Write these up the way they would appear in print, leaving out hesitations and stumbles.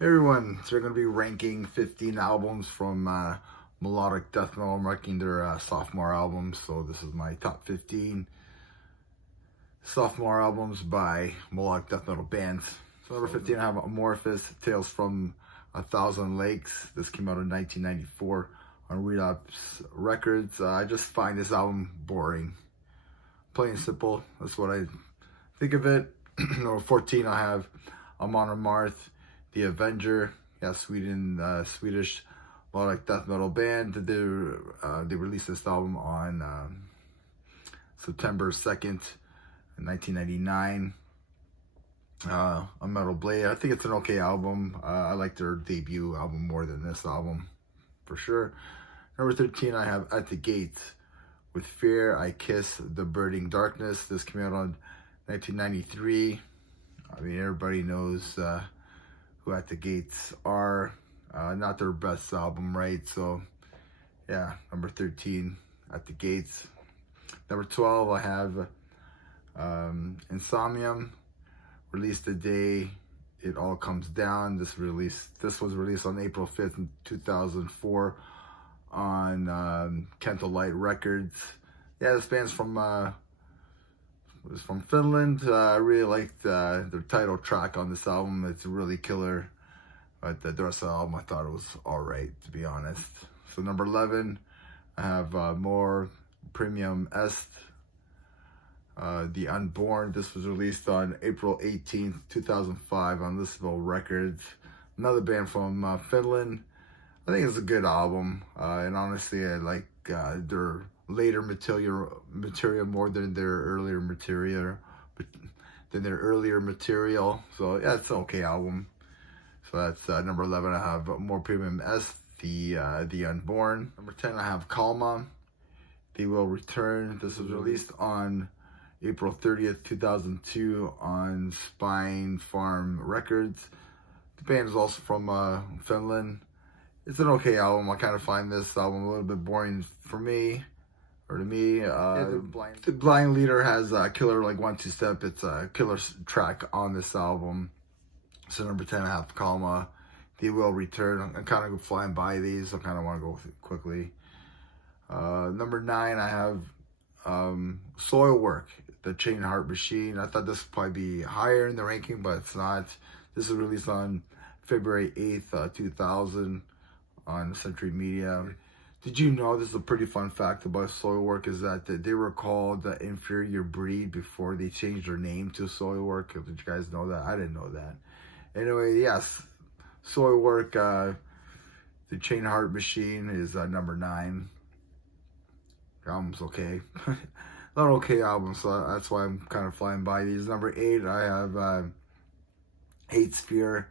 Hey everyone, so we're going to be ranking 15 albums from Melodic Death Metal. I'm ranking their sophomore albums, so this is my top 15 sophomore albums by Melodic Death Metal bands. So number 15 I have Amorphous, Tales from a Thousand Lakes. This came out in 1994 on Relapse Records. I just find this album boring. Plain and simple, that's what I think of it. Number 14 I have Amon Amarth, The Avenger. Yeah, Swedish melodic death metal band. They released this album on September 2nd, 1999. A Metal Blade. I think it's an okay album. I like their debut album more than this album, for sure. Number 13, I have At the Gates. With Fear, I Kiss the Burning Darkness. This came out on 1993. I mean, everybody knows who At the Gates are. Not their best album, right? So, yeah, number 13, At the Gates. Number 12, I have Insomnium. Released the day it all comes down. This was released on April 5th, 2004 on Light Records. Yeah, this band's from Finland. I really liked their title track on this album. It's really killer. But the rest of the album, I thought it was alright, to be honest. So number 11, I have More Premium Est. The Unborn. This was released on April 18th, 2005 on Listenable Records. Another band from Finland. I think it's a good album, and honestly, I like their later material more than their earlier material. So yeah, it's an okay album. So that's number 11. I have More Premium Est, the Unborn. Number 10, I have Kalma, They Will Return. This was released on April 30th, 2002 on Spine Farm Records. The band is also from Finland. It's an okay album. I kind of find this album a little bit boring for me, or to me. The Blind Leader has a killer like 1-2 step. It's a killer track on this album. So number 10, I have Kalma, They Will Return. I'm kind of flying by these, so I kind of want to go quickly. Number 9, I have Soilwork, The Chain Heart Machine. I thought this would probably be higher in the ranking, but it's not. This was released on February 8th, 2000 on Century Media. Did you know, this is a pretty fun fact about Soilwork, is that they were called the Inferior Breed before they changed their name to Soilwork. Did you guys know that? I didn't know that. Anyway, yes, Soilwork, The Chain Heart Machine is number 9. The album's okay. Not an okay album, so that's why I'm kind of flying by these. Number 8, I have Hate Sphere,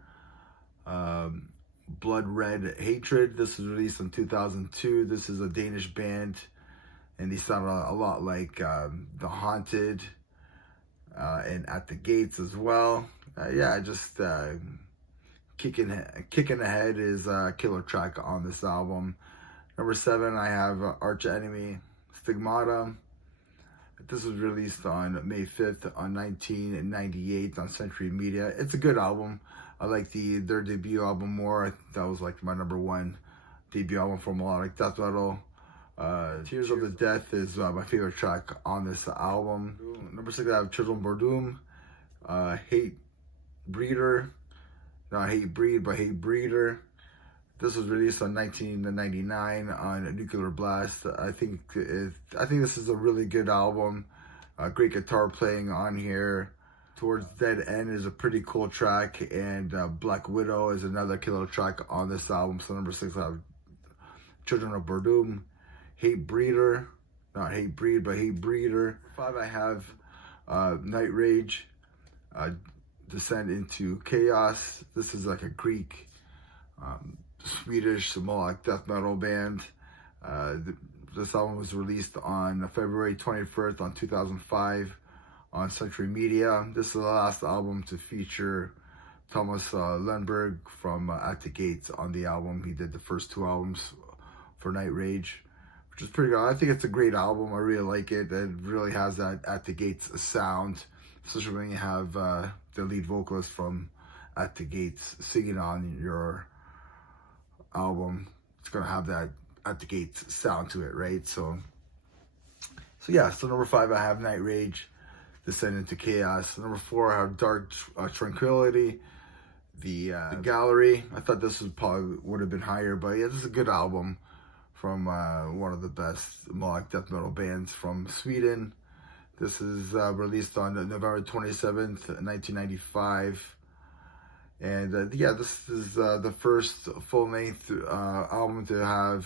Blood Red Hatred. This was released in 2002. This is a Danish band, and they sound a lot like The Haunted and At the Gates as well. Yeah, just Kicking Ahead is a killer track on this album. Number 7, I have Arch Enemy, Stigmata. This was released on May 5th on 1998 on Century Media. It's a good album. I like their debut album more. That was like my number 1 debut album for melodic death metal. Tears of the Death is my favorite track on this album. Number 6, I have Children Bordum, Hate Breeder. Not Hate Breed, but Hate Breeder. This was released on 1999 on Nuclear Blast. I think this is a really good album. Great guitar playing on here. Towards Dead End is a pretty cool track, and Black Widow is another killer track on this album. So number 6, I have Children of Bordum, Hate Breeder, not Hate Breed, but Hate Breeder. 5, I have Night Rage, Descend into Chaos. This is like a Greek, Swedish melodic death metal band. This album was released on February 21st on 2005 on Century Media. This is the last album to feature Thomas Lundberg from At the Gates on the album. He did the first 2 albums for Night Rage, which is pretty good. I think it's a great album. I really like it. It really has that At the Gates sound, especially when you have the lead vocalist from At the Gates singing on your album. It's gonna have that At the Gates sound to it, right? So yeah. So number 5, I have Night Rage, Descend into Chaos. Number 4, I have Dark Tranquility, the Gallery. I thought this was probably would have been higher, but yeah, this is a good album from one of the best melodic death metal bands from Sweden. This is released on November 27th, 1995. And yeah, this is the first full-length album to have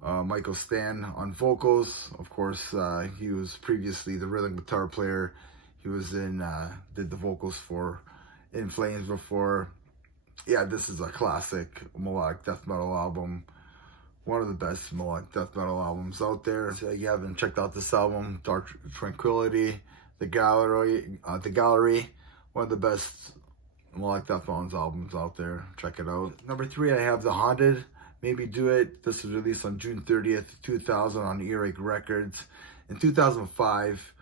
Michael Stan on vocals. Of course, he was previously the rhythm guitar player. He was did the vocals for In Flames before. Yeah, this is a classic melodic death metal album. One of the best melodic death metal albums out there. So you haven't checked out this album, Dark Tranquility, The Gallery, one of the best melodic death metal albums out there. Check it out. Number 3, I have The Haunted, Maybe Do It. This was released on June 30th, 2000 on Earache Records. In 2005,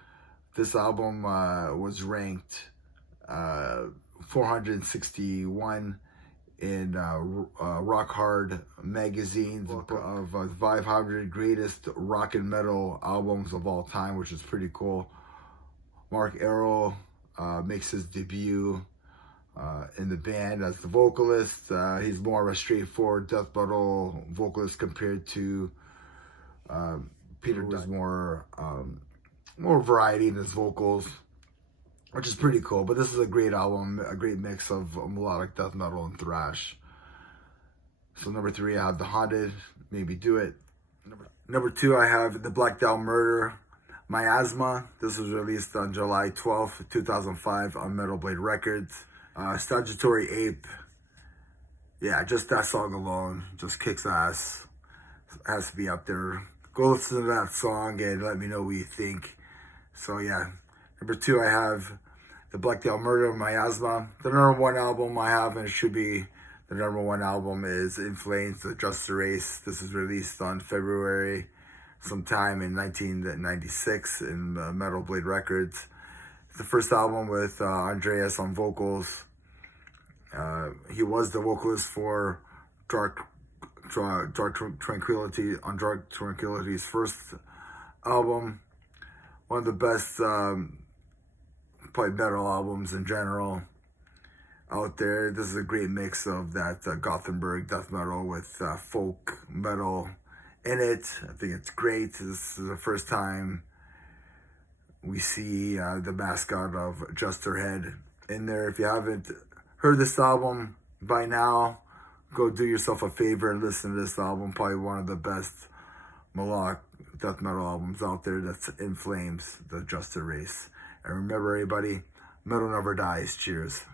this album was ranked 461 in Rock Hard magazine's book of 500 greatest rock and metal albums of all time, which is pretty cool. Mark Errol makes his debut in the band as the vocalist. He's more of a straightforward death metal vocalist compared to Peter. Does more variety in his vocals, which is pretty cool. But this is a great album, a great mix of melodic death metal and thrash. So number 3, I have The Haunted, Maybe Do It. Number 2, I have The Black Dahlia Murder, Miasma. This was released on July 12th, 2005 on Metal Blade Records. Statutory Ape. Yeah, just that song alone just kicks ass. It has to be up there. Go listen to that song and let me know what you think. So yeah. Number 2, I have The Black Dahlia Murder, Miasma. The number 1 album I have, and it should be the number 1 album, is In Flames, The Just the Race. This was released on February sometime in 1996 in Metal Blade Records. It's the first album with Andreas on vocals. He was the vocalist for Dark Tranquility on Dark Tranquility's first album. One of the best probably metal albums in general out there. This is a great mix of that Gothenburg death metal with folk metal in it. I think it's great. This is the first time we see the mascot of Jesterhead in there. If you haven't heard this album by now, go do yourself a favor and listen to this album. Probably one of the best melodic death metal albums out there. That's In Flames, The Just the Race. And remember, everybody, metal never dies. Cheers.